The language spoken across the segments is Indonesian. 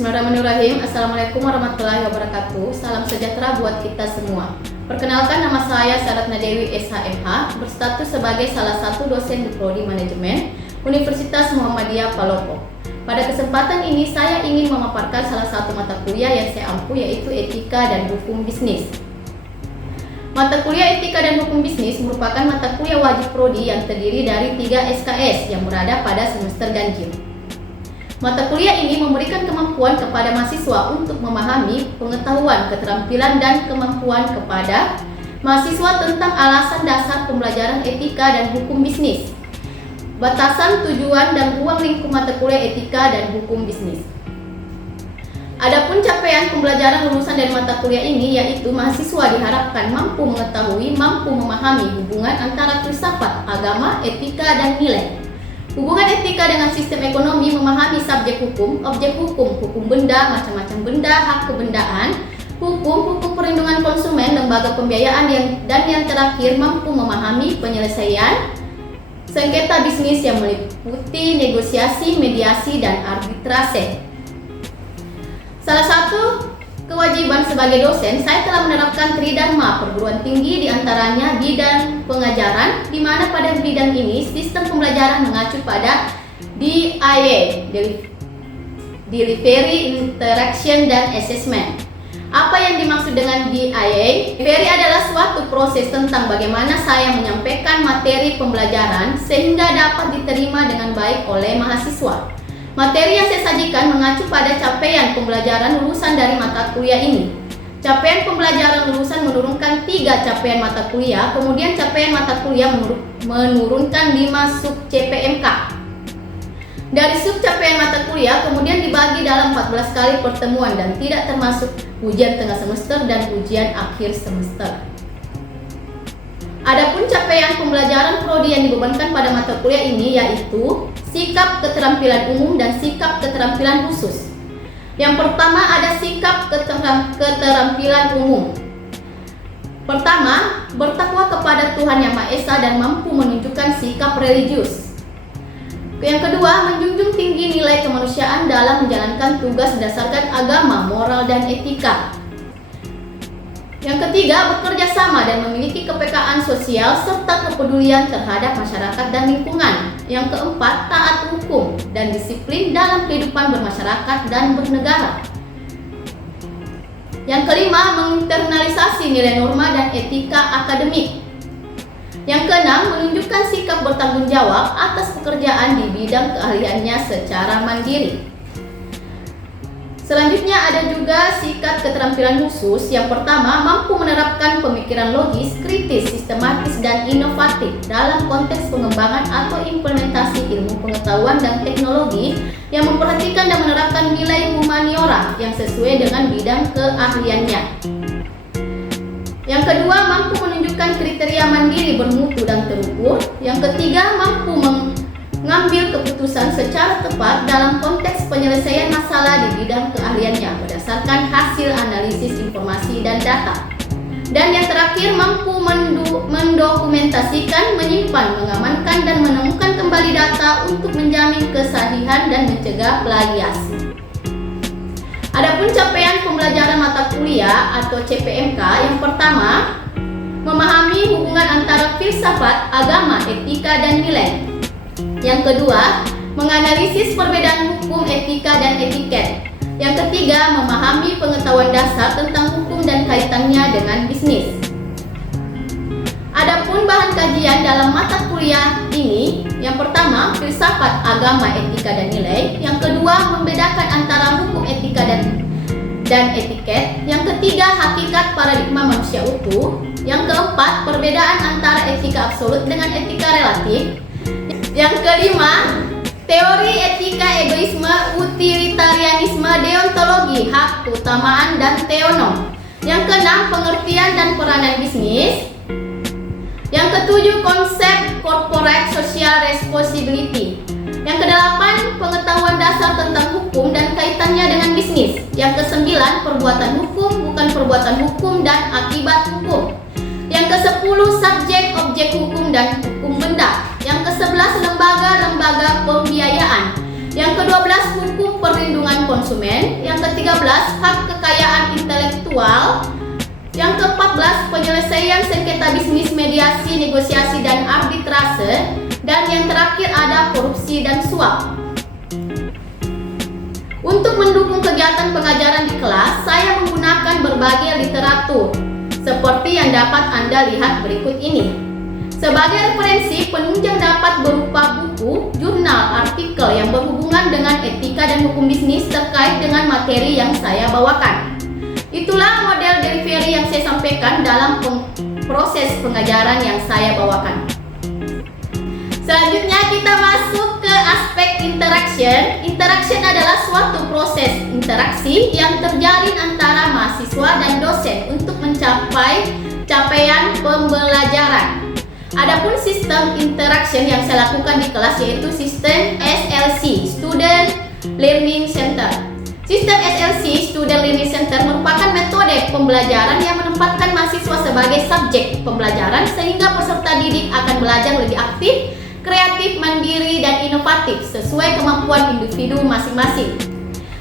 Bismillahirrahmanirrahim. Assalamualaikum warahmatullahi wabarakatuh. Salam sejahtera buat kita semua. Perkenalkan, nama saya Sadatna Dewi SHMH, berstatus sebagai salah satu dosen di Prodi Manajemen Universitas Muhammadiyah Palopo. Pada kesempatan ini saya ingin memaparkan salah satu mata kuliah yang saya ampu, yaitu Etika dan Hukum Bisnis. Mata kuliah Etika dan Hukum Bisnis merupakan mata kuliah wajib Prodi yang terdiri dari 3 SKS yang berada pada semester ganjil. Mata kuliah ini memberikan kemampuan kepada mahasiswa untuk memahami pengetahuan, keterampilan, dan kemampuan kepada mahasiswa tentang alasan dasar pembelajaran etika dan hukum bisnis, batasan, tujuan, dan ruang lingkup mata kuliah etika dan hukum bisnis. Adapun capaian pembelajaran lulusan dari mata kuliah ini, yaitu mahasiswa diharapkan mampu mengetahui, mampu memahami hubungan antara filsafat, agama, etika, dan nilai. Hubungan etika dengan sistem ekonomi, memahami subjek hukum, objek hukum, hukum benda, macam-macam benda, hak kebendaan, hukum perlindungan konsumen, lembaga pembiayaan, dan yang terakhir mampu memahami penyelesaian sengketa bisnis yang meliputi negosiasi, mediasi, dan arbitrase. Salah satu kewajiban sebagai dosen, saya telah menerapkan tridharma perguruan tinggi, diantaranya bidang pengajaran, di mana pada bidang ini sistem pembelajaran mengacu pada DIA, Delivery, Interaction, dan Assessment. Apa yang dimaksud dengan DIA? Delivery adalah suatu proses tentang bagaimana saya menyampaikan materi pembelajaran sehingga dapat diterima dengan baik oleh mahasiswa. Materi yang saya sajikan mengacu pada capaian pembelajaran lulusan dari mata kuliah ini. Capaian pembelajaran lulusan menurunkan 3 capaian mata kuliah, kemudian capaian mata kuliah menurunkan 5 sub CPMK. Dari sub capaian mata kuliah kemudian dibagi dalam 14 kali pertemuan dan tidak termasuk ujian tengah semester dan ujian akhir semester. Adapun capaian pembelajaran prodi yang dibebankan pada mata kuliah ini, yaitu sikap keterampilan umum dan sikap keterampilan khusus. Yang pertama ada sikap keterampilan umum. Pertama, bertakwa kepada Tuhan Yang Maha Esa dan mampu menunjukkan sikap religius. Yang kedua, menjunjung tinggi nilai kemanusiaan dalam menjalankan tugas berdasarkan agama, moral, dan etika. Yang ketiga, bekerja sama dan memiliki kepekaan sosial serta kepedulian terhadap masyarakat dan lingkungan. Yang keempat, taat hukum dan disiplin dalam kehidupan bermasyarakat dan bernegara. Yang kelima, menginternalisasi nilai norma dan etika akademik. Yang keenam, menunjukkan sikap bertanggung jawab atas pekerjaan di bidang keahliannya secara mandiri. Selanjutnya ada juga sikap keterampilan khusus. Yang pertama, mampu menerapkan pemikiran logis, kritis, sistematis, dan inovatif dalam konteks pengembangan atau implementasi ilmu pengetahuan dan teknologi yang memperhatikan dan menerapkan nilai humaniora yang sesuai dengan bidang keahliannya. Yang kedua, mampu menunjukkan kriteria mandiri, bermutu, dan terukur. Yang ketiga, mampu mengambil keputusan secara tepat dalam konteks penyelesaian masalah di bidang keahliannya berdasarkan hasil analisis informasi dan data. Dan yang terakhir, mampu mendokumentasikan, menyimpan, mengamankan, dan menemukan kembali data untuk menjamin kesahihan dan mencegah plagiasi. Adapun capaian pembelajaran mata kuliah atau CPMK, yang pertama, memahami hubungan antara filsafat, agama, etika, dan nilai. Yang kedua, menganalisis perbedaan hukum, etika, dan etiket. Yang ketiga, memahami pengetahuan dasar tentang hukum dan kaitannya dengan bisnis. Adapun bahan kajian dalam mata kuliah ini, yang pertama, filsafat, agama, etika, dan nilai. Yang kedua, membedakan antara hukum, etika, dan etiket. Yang ketiga, hakikat paradigma manusia utuh. Yang keempat, perbedaan antara etika absolut dengan etika relatif. Yang kelima, teori etika, egoisme, utilitarianisme, deontologi, hak keutamaan, dan teonom. Yang keenam, pengertian dan peranan bisnis. Yang ketujuh, konsep corporate social responsibility. Yang kedelapan, pengetahuan dasar tentang hukum dan kaitannya dengan bisnis. Yang kesembilan, perbuatan hukum, bukan perbuatan hukum, dan akibat hukum. Yang ke-10, subjek, objek hukum, dan hukum benda. Yang ke-11, lembaga-lembaga pembiayaan. Yang ke-12, hukum perlindungan konsumen. Yang ke-13, hak kekayaan intelektual. Yang ke-14, penyelesaian sengketa bisnis, mediasi, negosiasi, dan arbitrase. Dan yang terakhir ada korupsi dan suap. Untuk mendukung kegiatan pengajaran di kelas, saya menggunakan berbagai literatur seperti yang dapat Anda lihat berikut ini. Sebagai referensi, penunjang dapat berupa buku, jurnal, artikel yang berhubungan dengan etika dan hukum bisnis terkait dengan materi yang saya bawakan. Itulah model delivery yang saya sampaikan dalam proses pengajaran yang saya bawakan. Selanjutnya kita masuk ke aspek interaction. Interaction adalah suatu proses interaksi yang terjalin antara mahasiswa dan dosen untuk mencapai capaian pembelajaran. Adapun sistem interaction yang saya lakukan di kelas yaitu sistem SLC, Student Learning Center. Sistem SLC, Student Learning Center, merupakan metode pembelajaran yang menempatkan mahasiswa sebagai subjek pembelajaran sehingga peserta didik akan belajar lebih aktif, kreatif, mandiri, dan inovatif sesuai kemampuan individu masing-masing.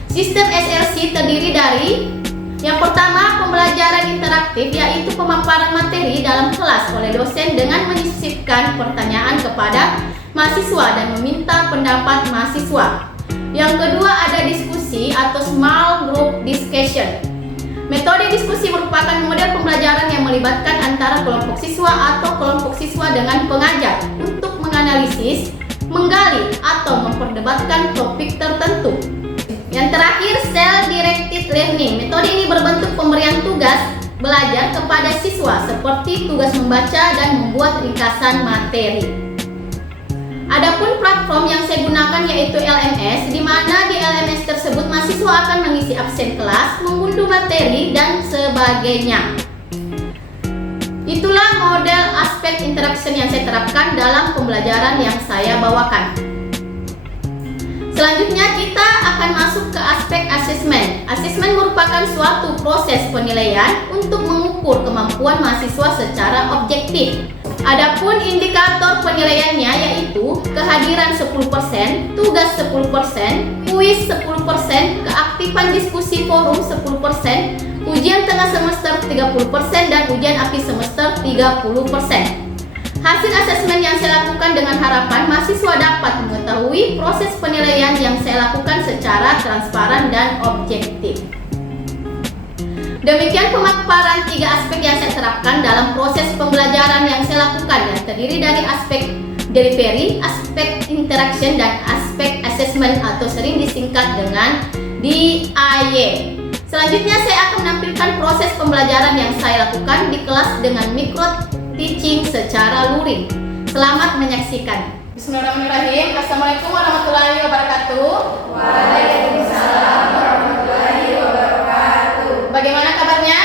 Sistem SLC terdiri dari yang pertama, pembelajaran interaktif, yaitu pemaparan materi dalam kelas oleh dosen dengan menyisipkan pertanyaan kepada mahasiswa dan meminta pendapat mahasiswa. Yang kedua, ada diskusi atau small group discussion. Metode diskusi merupakan model pembelajaran yang melibatkan antara kelompok siswa atau kelompok siswa dengan pengajar untuk menganalisis, menggali, atau memperdebatkan topik tertentu. Yang terakhir, self-directed learning. Metode ini berbentuk pemberian tugas belajar kepada siswa seperti tugas membaca dan membuat ringkasan materi. Adapun platform yang saya gunakan yaitu LMS, di mana di LMS tersebut mahasiswa akan mengisi absen kelas, mengunduh materi, dan sebagainya. Itulah model aspek interaction yang saya terapkan dalam pembelajaran yang saya bawakan. Selanjutnya kita akan masuk ke aspek asesmen. Asesmen merupakan suatu proses penilaian untuk mengukur kemampuan mahasiswa secara objektif. Adapun indikator penilaiannya yaitu kehadiran 10%, tugas 10%, kuis 10%, keaktifan diskusi forum 10%, ujian tengah semester 30%, dan ujian akhir semester 30%. Hasil asesmen yang saya lakukan dengan harapan mahasiswa dapat mengetahui proses penilaian yang saya lakukan secara transparan dan objektif. Demikian pemaparan 3 aspek yang saya terapkan dalam proses pembelajaran yang saya lakukan, yang terdiri dari aspek delivery, aspek interaction, dan aspek assessment atau sering disingkat dengan DIY. Selanjutnya saya akan menampilkan proses pembelajaran yang saya lakukan di kelas dengan micro teaching secara luring. Selamat menyaksikan. Bismillahirrahmanirrahim. Assalamualaikum warahmatullahi wabarakatuh. Waalaikumsalam warahmatullahi wabarakatuh. Bagaimana kabarnya?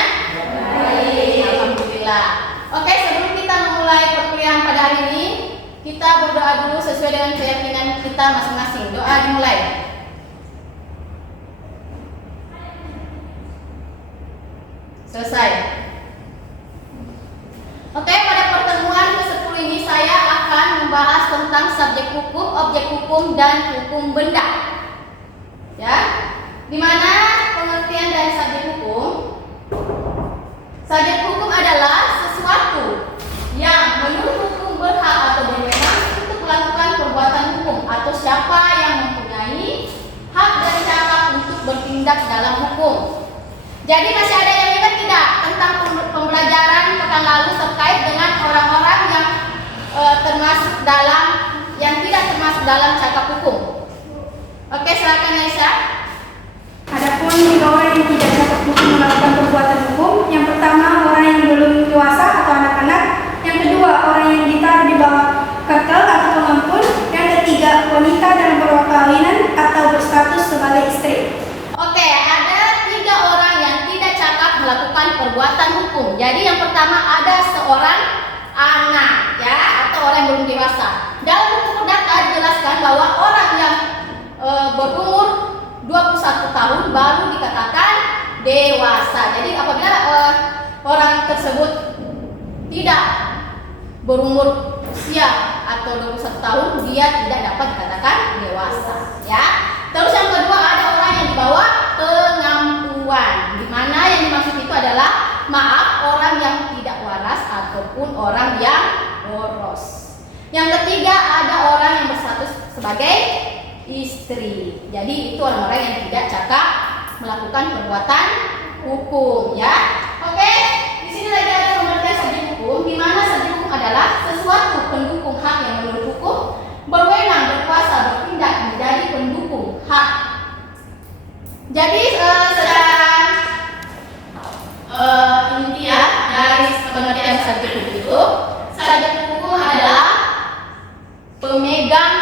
Baik. Alhamdulillah. Oke, sebelum kita memulai perkuliahan pada hari ini, kita berdoa dulu sesuai dengan keyakinan kita masing-masing. Doa dimulai. Selesai. Oke, pada pertemuan ke-10 ini saya akan membahas tentang subjek hukum, objek hukum, dan hukum benda. Ya, dimana pengertian dari subjek hukum? Subjek hukum adalah sesuatu yang menurut hukum berhak atau berwenang untuk melakukan perbuatan hukum atau siapa yang mempunyai hak dan cara untuk bertindak dalam hukum. Jadi masih ada yang ingat tidak tentang pembelajaran pekan lalu terkait dengan orang-orang yang tidak termasuk dalam cakap hukum? Oke, silakan Aisyah. Adapun 3 orang yang tidak dapat hukum melakukan perbuatan hukum, yang pertama orang yang belum dewasa atau anak-anak, yang kedua orang yang ditaruh di bawah kertel atau pengampun, yang ketiga wanita dalam perkawinan atau berstatus sebagai istri. Oke, ada 3 orang yang tidak cakap melakukan perbuatan hukum. Jadi yang pertama ada seorang anak, ya, atau orang yang belum dewasa. Dalam hukum perdata dijelaskan bahwa orang yang berumur 21 tahun baru dikatakan dewasa. Jadi apabila orang tersebut tidak berumur usia atau 21 tahun, dia tidak dapat dikatakan dewasa. ya. Terus yang kedua ada orang yang di bawah kemampuan, di mana yang dimaksud itu adalah orang yang tidak waras ataupun orang yang boros. Yang ketiga ada orang yang berstatus sebagai istri. Jadi itu orang-orang yang tidak cakap melakukan perbuatan hukum, ya. Oke, di sini lagi ada pengertian subjek hukum, di mana subjek hukum adalah sesuatu pendukung hak yang menurut hukum berwenang, berkuasa, bertindak menjadi pendukung hak. Jadi secara intinya dari pengertian subjek hukum itu, subjek hukum adalah pemegang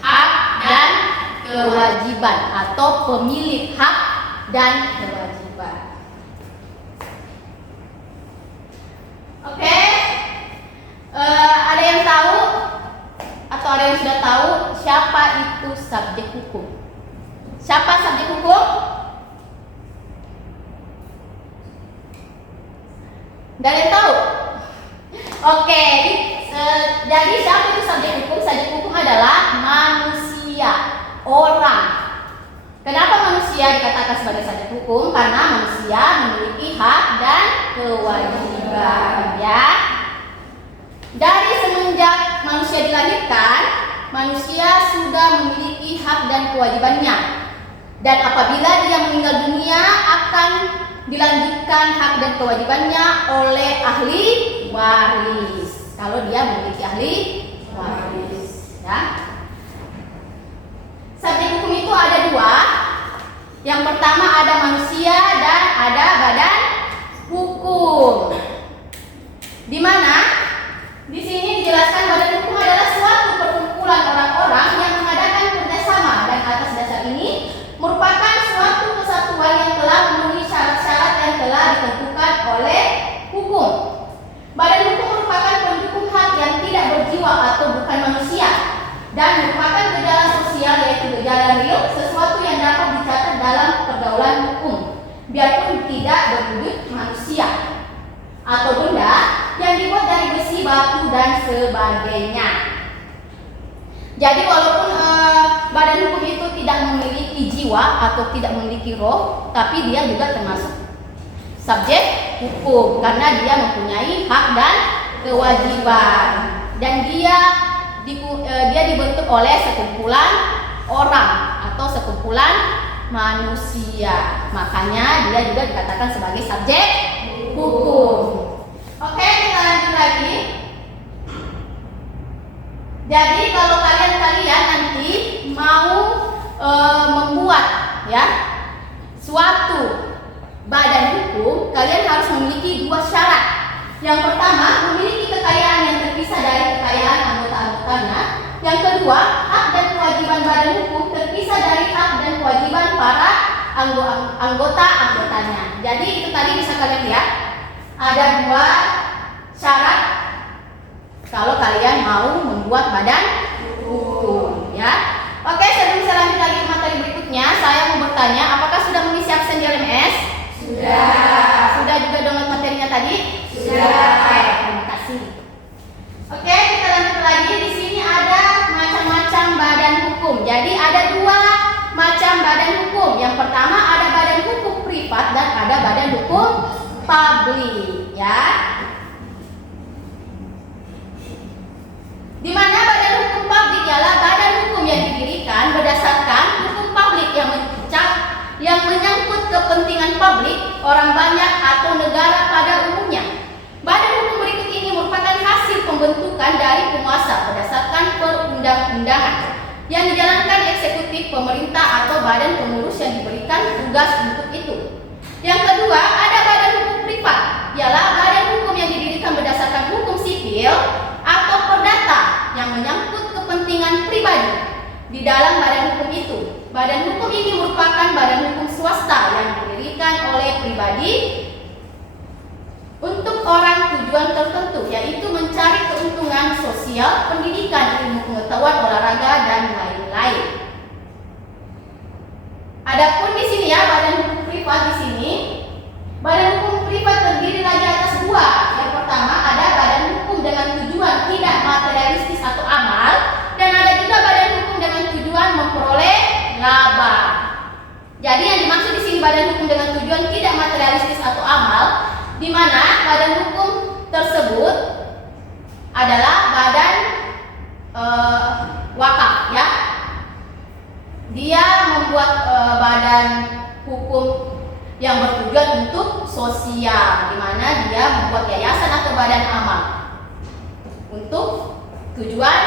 hak dan kewajiban atau pemilik hak dan kewajiban. Oke, ada yang tahu atau ada yang sudah tahu siapa itu subjek hukum? Siapa subjek hukum? Gak ada yang tahu? Oke, jadi siapa itu subjek hukum? Subjek hukum adalah manusia, orang. Kenapa manusia dikatakan sebagai subjek hukum? Karena manusia memiliki hak dan kewajiban, ya. Dari semenjak manusia dilahirkan, manusia sudah memiliki hak dan kewajibannya. Dan apabila dia meninggal dunia akan dilanjutkan hak dan kewajibannya oleh ahli waris. Kalau dia memiliki ahli waris, ya. Subjek hukum itu ada dua. Yang pertama ada manusia dan ada badan hukum. Di mana di sini dijelaskan badan hukum adalah suatu perkumpulan orang-orang yang mengadakan kerjasama dan atas dasar ini merupakan suatu kesatuan yang telah memenuhi syarat-syarat yang telah ditentukan oleh hukum. Badan hukum merupakan pendukung hak yang tidak berjiwa atau bukan manusia dan merupakan gejala sosial yaitu gejala real, sesuatu yang dapat dicatat dalam pergaulan hukum biarpun tidak berwujud manusia atau benda yang dibuat dari besi, batu dan sebagainya. Jadi walaupun badan hukum itu tidak memiliki jiwa atau tidak memiliki roh, tapi dia juga termasuk subjek hukum karena dia mempunyai hak dan kewajiban, dan dia dibentuk oleh sekumpulan orang atau sekumpulan manusia. Makanya dia juga dikatakan sebagai subjek hukum. Oke, kita lanjut lagi. Jadi kalau kalian nanti mau membuat, ya, suatu badan hukum, kalian harus memiliki dua syarat. Yang pertama, memiliki kekayaan yang terpisah dari kekayaan anggota-anggotanya. Yang kedua, hak dan kewajiban badan hukum terpisah dari hak dan kewajiban para anggota-anggotanya. Jadi itu tadi bisa kalian lihat ada dua syarat kalau kalian mau membuat badan hukum, ya. Oke, sebelum saya lanjut lagi ke materi berikutnya, saya mau bertanya, apakah sudah mengisi absen di LMS? Sudah. Sudah juga download materinya tadi? Sudah. Oke, terima kasih. Oke, kita lanjut lagi. Di sini ada macam-macam badan hukum. Jadi ada dua macam badan hukum. Yang pertama ada badan hukum privat dan ada badan hukum publik, ya. Di mana badan hukum publik ialah badan hukum yang didirikan berdasarkan hukum publik yang menyangkut kepentingan publik, orang banyak atau negara pada umumnya. Badan hukum berikut ini merupakan hasil pembentukan dari penguasa berdasarkan perundang-undangan yang dijalankan eksekutif, pemerintah atau badan pengurus yang diberikan tugas untuk itu. Yang kedua, ada badan hukum privat, ialah badan hukum yang didirikan berdasarkan hukum sipil atau perdata yang menyangkut kepentingan pribadi di dalam badan hukum itu. Badan hukum ini merupakan badan hukum swasta yang didirikan oleh pribadi untuk orang tujuan tertentu, yaitu mencari keuntungan sosial, pendidikan, ilmu pengetahuan, olahraga, dan lain-lain. Adapun di sini, ya, badan hukum privat di sini, badan hukum privat terdiri lagi atas dua. Yang pertama ada badan hukum dengan tujuan tidak materialistis atau amal, dan ada juga badan hukum dengan tujuan memperoleh konstitusi badan hukum dengan tujuan tidak materialistis atau amal, di mana badan hukum tersebut adalah badan wakaf, ya. Dia membuat badan hukum yang bertujuan untuk sosial, di mana dia membuat yayasan atau badan amal untuk tujuan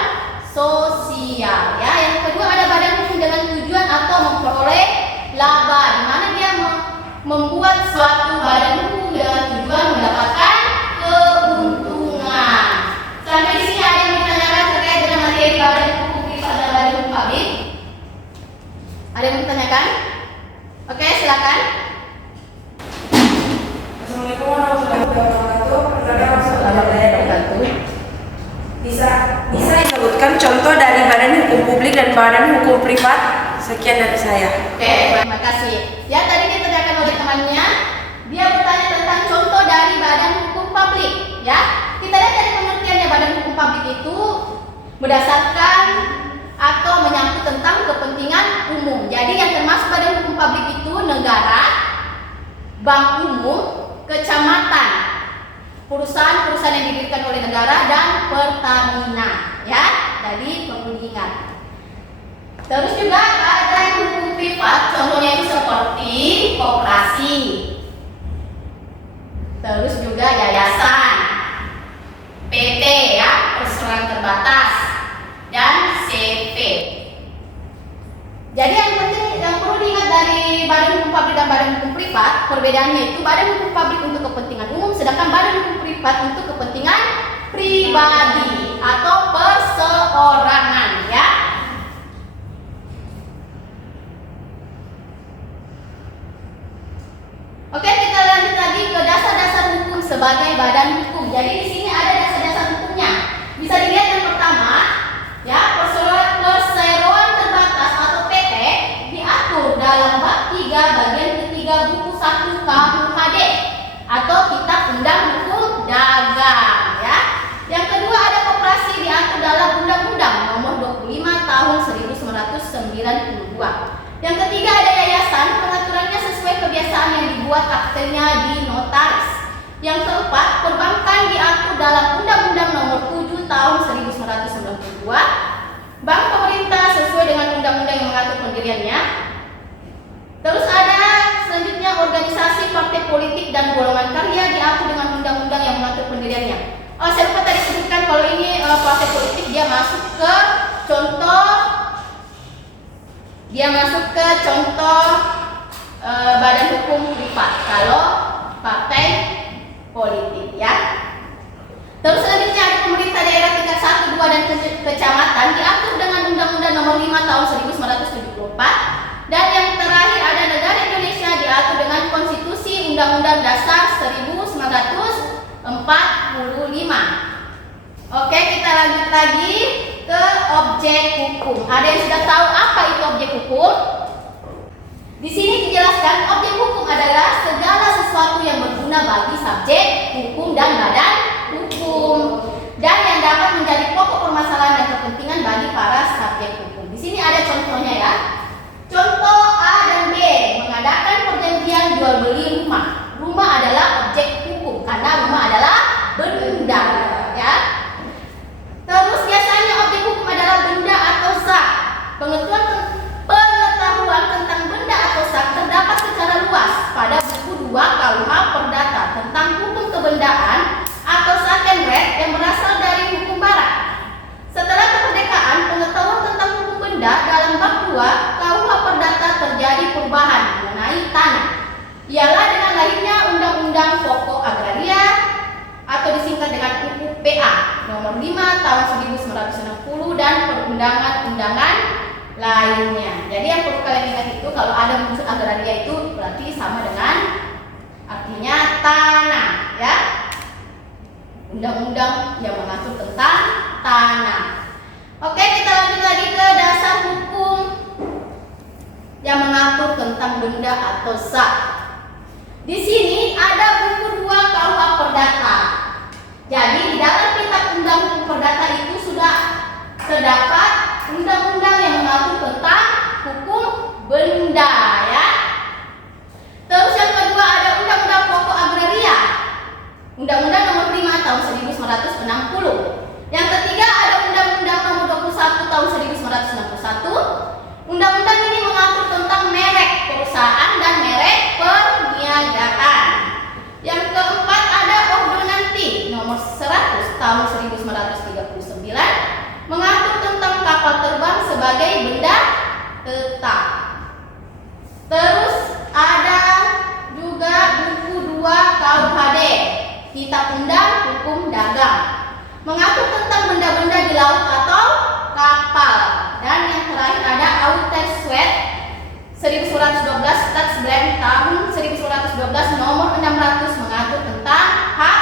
sosial, ya. Yang kedua ada badan hukum dengan tujuan atau memperoleh laba, di mana dia membuat suatu badan hukum dengan tujuan mendapatkan keuntungan. Sampai di sini ada yang ditanyakan terkait dengan materi badan hukum privat dan badan hukum publik? Ada yang ditanyakan? Oke, silakan. Assalamualaikum warahmatullahi wabarakatuh. Perkenalkan, Bisa disebutkan contoh dari badan hukum publik dan badan hukum privat? Sekian dari saya. Oke, terima kasih. Ya, tadi ditanyakan oleh temannya, dia bertanya tentang contoh dari badan hukum publik, ya. Kita lihat dari pengertiannya, badan hukum publik itu berdasarkan atau menyangkut tentang kepentingan umum. Jadi yang termasuk badan hukum publik itu negara, bank umum, kecamatan, perusahaan-perusahaan yang didirikan oleh negara, dan Pertamina, ya. Jadi perlu diingat. Terus juga ada hukum privat, contohnya itu seperti koperasi, terus juga yayasan, PT, ya, perseroan terbatas, dan CV. Jadi yang penting yang perlu diingat dari badan hukum publik dan badan hukum privat, perbedaannya itu badan hukum publik untuk kepentingan umum, sedangkan badan hukum privat untuk kepentingan pribadi atau perseorangan, ya. Oke, kita lanjut lagi ke dasar-dasar hukum sebagai badan hukum. Jadi di sini ada dasar-dasar hukumnya. Bisa dilihat yang pertama, ya, perseroan terbatas atau PT diatur dalam bab 3 bagian ketiga buku 1 KUHD atau Kitab Undang Hukum Dagang, ya. Yang kedua ada koperasi diatur dalam Undang-Undang Nomor 25 Tahun 1992. Yang ketiga ada yayasan, pengaturannya sesuai kebiasaan yang dibuat aktenya di notaris. Yang keempat, perbankan diatur dalam Undang-Undang Nomor 7 Tahun 1992. Bank pemerintah sesuai dengan undang-undang yang mengatur pendiriannya. Terus ada selanjutnya organisasi partai politik dan golongan karya diatur dengan undang-undang yang mengatur pendiriannya. Saya lupa tadi sebutkan kalau ini partai politik dia masuk ke contoh badan hukum privat kalau partai politik, ya. Terus selanjutnya ada pemerintah daerah tingkat 1, 2 dan kecamatan diatur dengan Undang-Undang Nomor 5 Tahun 1974. Dan yang terakhir ada negara Indonesia diatur dengan Konstitusi Undang-Undang Dasar 1945. Oke, kita lanjut lagi ke objek hukum. Ada yang sudah tahu apa itu objek hukum? Di sini dijelaskan objek hukum adalah segala sesuatu yang berguna bagi subjek hukum dan badan hukum, dan yang dapat menjadi pokok permasalahan dan kepentingan bagi para subjek hukum. Di sini ada contohnya, ya. Contoh A dan B mengadakan perjanjian jual beli rumah. Rumah adalah objek hukum karena rumah adalah benda, ya. Terus biasanya objek hukum adalah benda atau zat. Pengetahuan tentang benda atau zat terdapat secara luas pada buku 2 KUH Perdata tentang hukum kebendaan atau second right yang berasal dari hukum barat. Setelah kemerdekaan, pengetahuan tentang hukum benda dalam bab 2 KUH Perdata terjadi perubahan mengenai tanah. Ialah dengan lahirnya Undang-Undang Pokok Agraria atau disingkat dengan UU PA Nomor 5 Tahun 1960 dan perundangan-undangan lainnya. Jadi yang perlu kalian ingat itu kalau ada unsur agraria itu berarti sama dengan artinya tanah, ya. Undang-undang yang mengatur tentang tanah. Oke, kita lanjut lagi ke dasar hukum yang mengatur tentang benda atau zat. Di sini ada buku 2 KUH Perdata. Jadi di dalam kitab Undang Hukum Perdata itu sudah terdapat undang-undang yang mengatur tentang hukum benda, ya. Kitab Undang Hukum Dagang, mengatur tentang benda-benda di laut atau kapal. Dan yang terakhir ada Auterswet 1912 Stats Blank tahun 1912 nomor 600 mengatur tentang hak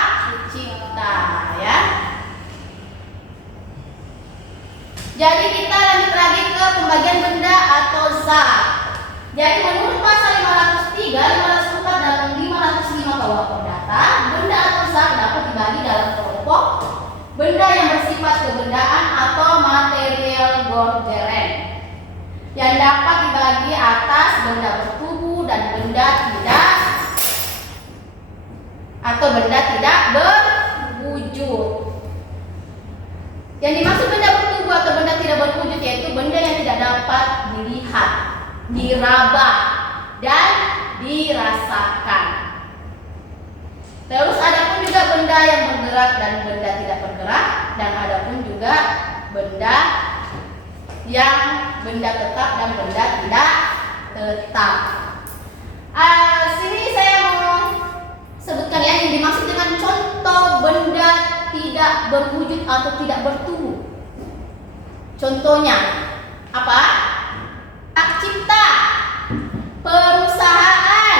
cipta, ya. Jadi kita lanjut lagi ke pembagian benda atau zat. Jadi menurut pasal 503, 504 dan 505 KUH Perdata, benda atau zat dapat dibagi dalam kelompok benda yang bersifat kebendaan atau material gorderen, yang dapat dibagi atas benda bertubuh dan benda tidak, atau benda tidak berwujud. Yang dimaksud benda bertubuh atau benda tidak berwujud yaitu benda yang tidak dapat dilihat, diraba, dan dirasakan. Terus ada pun juga benda yang bergerak dan benda tidak bergerak, dan ada pun juga benda yang benda tetap dan benda tidak tetap. Sini saya mau sebutkan ya yang dimaksud dengan contoh benda tidak berwujud atau tidak bertubuh. Contohnya apa? Hak cipta, perusahaan,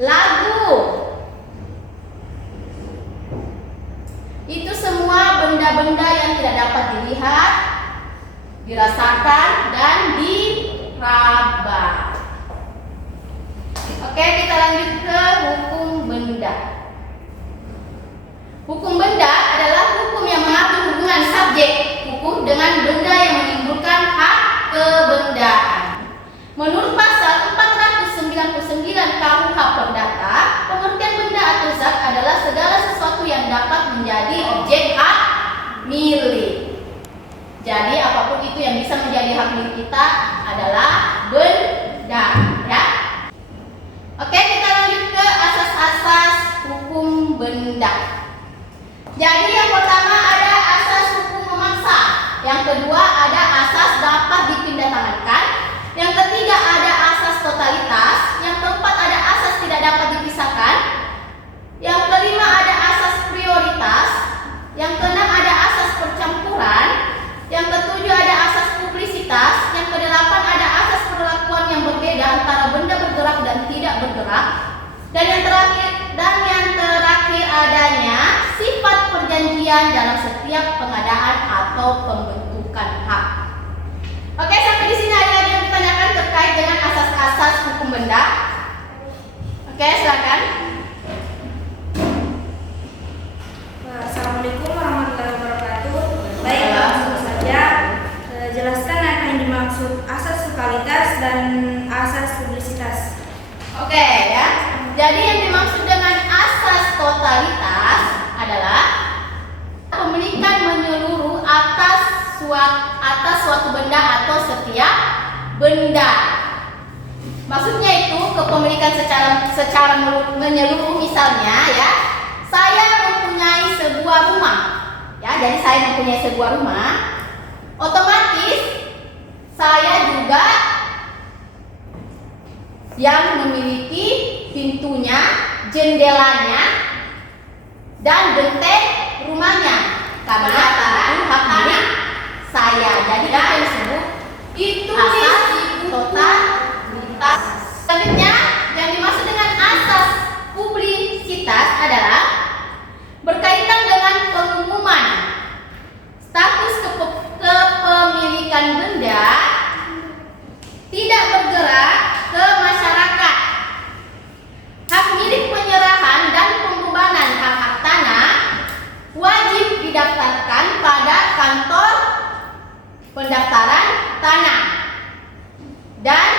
lagu. Itu semua benda-benda yang tidak dapat dilihat, dirasakan, dan diraba. Oke, kita lanjut ke hukum benda. Hukum benda adalah hukum yang mengatur hubungan subjek hukum dengan benda yang menimbulkan hak kebendaan. Menurut pasal 499 KUH Perdata, pengertian benda atau zat adalah segala sesuatu yang dapat menjadi objek hak milik. Jadi apapun itu yang bisa menjadi hak milik kita adalah benda, ya. Oke, kita lanjut ke asas-asas hukum benda. Jadi yang pertama ada asas hukum memaksa, yang kedua ada asas dapat dipindahtangankan, yang ketiga ada asas totalitas, yang keempat ada asas tidak dapat dipisahkan, yang kelima ada asas prioritas, yang keenam ada asas percampuran, yang ketujuh ada asas publisitas, yang kedelapan ada asas perlakuan yang berbeda antara benda bergerak dan tidak bergerak, dan yang terakhir adanya sifat perjanjian dalam setiap pengadaan atau pembentukan hak. Oke, sampai di sini ada yang ditanyakan terkait dengan asas-asas hukum benda. Oke, silakan. Assalamualaikum warahmatullahi wabarakatuh. Baik, langsung saja jelaskan apa yang dimaksud asas totalitas dan asas publisitas. Oke, ya. Jadi yang dimaksud dengan asas totalitas adalah pemilikan menyeluruh atas suatu benda atau setiap benda. Maksudnya itu kepemilikan secara menyeluruh. Misalnya ya, saya mempunyai sebuah rumah. Ya, jadi saya mempunyai sebuah rumah, otomatis saya juga yang memiliki pintunya, jendelanya, dan genteng rumahnya. Karena itu hak milik saya. Jadi apa yang disebut itu asas totalitas. Selanjutnya yang dimaksud dengan asas publisitas adalah berkaitan dengan pengumuman status kepemilikan benda tidak bergerak ke masyarakat. Hak milik penyerahan dan pembebanan hak tanah wajib didaftarkan pada kantor pendaftaran tanah dan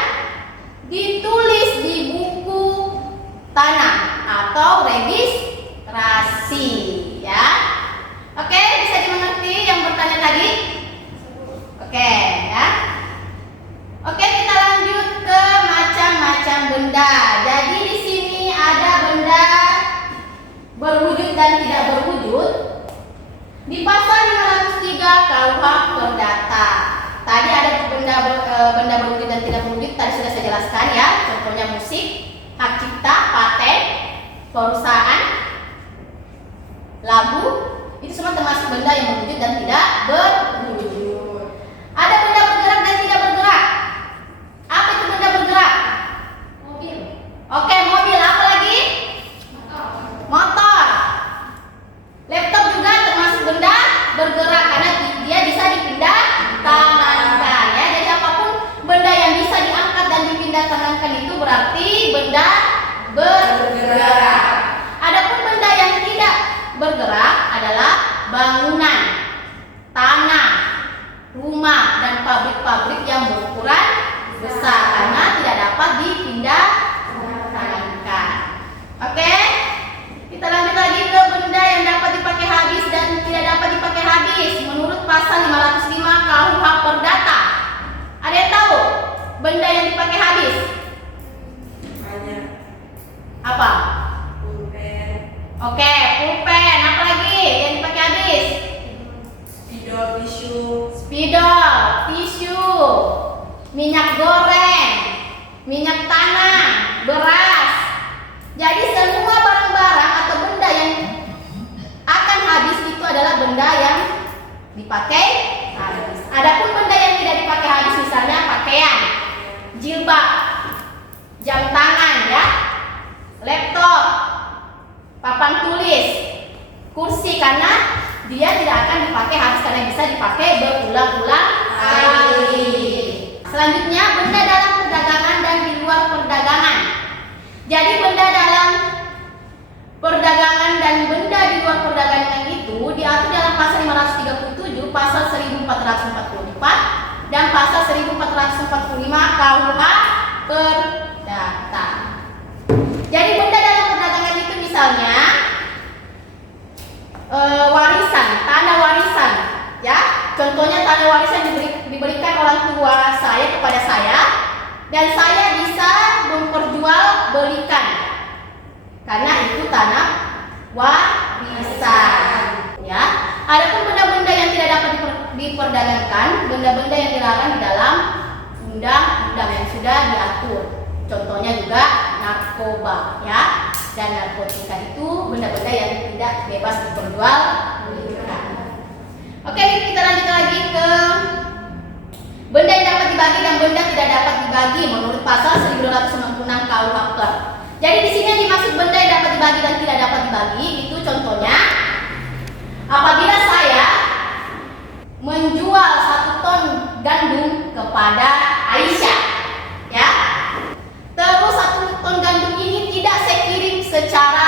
ditulis di buku tanah atau registrasi, ya. Oke, bisa dimengerti yang bertanya tadi? Oke, ya. Oke, kita lanjut ke macam-macam benda. Jadi di sini ada benda berwujud dan tidak berwujud. Di pasal 503 KUH Perdata. Tadi ada benda berwujud dan tidak berwujud, tadi sudah saya jelaskan ya. Contohnya musik, hak cipta, paten, perusahaan, lagu, itu semua termasuk benda yang berwujud dan tidak berwujud. Ada benda bergerak dan tidak bergerak. Apa itu benda bergerak? Mobil. Oke, mobil. Apa lagi? Motor. Laptop juga termasuk benda bergerak karena dia bisa dipindah tangankan ya. Jadi apapun benda yang bisa diangkat dan dipindah tangankan itu berarti benda bergerak. Adapun benda yang tidak bergerak adalah bangunan, tanah, rumah dan pabrik-pabrik yang berukuran besar karena tidak dapat dipindah tangankan. Oke? Kita lanjut lagi ke benda yang dapat dipakai habis dan tidak dapat dipakai habis menurut pasal 505 KUH Perdata. Ada yang tahu benda yang dipakai habis? Banyak. Apa? Pulpen. Oke, pulpen. Apa lagi yang dipakai habis? Spidol, tisu. Spidol, tisu, minyak goreng, minyak tanah, beras. Jadi semua barang-barang atau benda yang akan habis itu adalah benda yang dipakai habis. Adapun benda yang tidak dipakai habis misalnya pakaian, jilbab, jam tangan ya, laptop, papan tulis, kursi karena dia tidak akan dipakai habis karena bisa dipakai berulang-ulang kali. Selanjutnya benda dalam perdagangan dan di luar perdagangan. Jadi benda dalam perdagangan dan benda di luar perdagangan itu diatur dalam pasal 537, pasal 1444 dan pasal 1445 KUH Perdata. Jadi benda dalam perdagangan itu misalnya warisan, tanah warisan, ya. Contohnya tanah warisan diberikan orang tua saya kepada saya dan saya bisa memperjualbelikan karena itu tanah warisan, ya. Adapun benda-benda yang tidak dapat diperdagangkan, benda-benda yang dilarang di dalam undang-undang yang sudah diatur. Contohnya juga narkoba, ya. Dan narkotika itu benda-benda yang tidak bebas diperjualbelikan. Oke, kita lanjut lagi ke benda yang dapat dibagi dan benda tidak dapat dibagi menurut pasal 1296 KUH Per. Jadi di sini yang dimaksud benda yang dapat dibagi dan tidak dapat dibagi itu contohnya apabila saya menjual 1 ton gandum kepada Aisyah, ya. Terus 1 ton gandum ini tidak saya kirim secara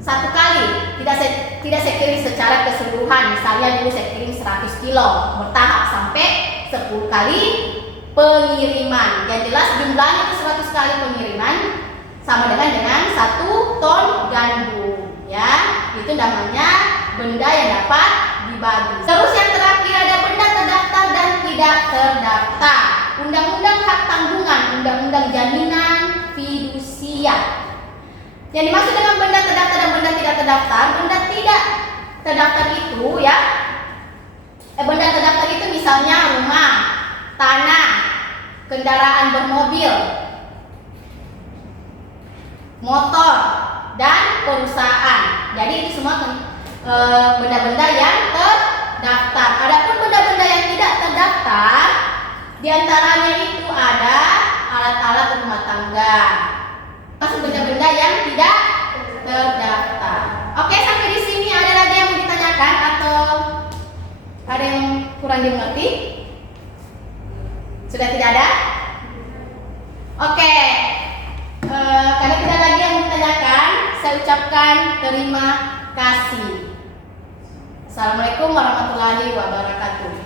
satu kali, tidak saya kirim secara keseluruhan. Misalnya dulu saya kirim 100 kilo bertahap sampai 10 kali pengiriman. Yang jelas jumlahnya itu 100 kali pengiriman sama dengan 1 ton gandum, ya. Itu namanya benda yang dapat dibagi. Terus yang terakhir ada benda terdaftar dan tidak terdaftar. Undang-undang hak tanggungan, undang-undang jaminan fidusia. Yang dimaksud dengan benda terdaftar dan benda tidak terdaftar, benda tidak terdaftar itu ya, benda terdaftar itu misalnya rumah, tanah, kendaraan bermobil, motor, dan perusahaan. Jadi itu semua benda-benda yang terdaftar. Adapun benda-benda yang tidak terdaftar, diantaranya itu ada alat-alat rumah tangga. Masuk benda-benda yang tidak terdaftar. Oke, sampai di sini ada lagi yang mau ditanyakan atau ada yang kurang dimengerti? Sudah tidak ada? Oke, karena tidak lagi yang mau ditanyakan, saya ucapkan terima kasih. Assalamualaikum warahmatullahi wabarakatuh.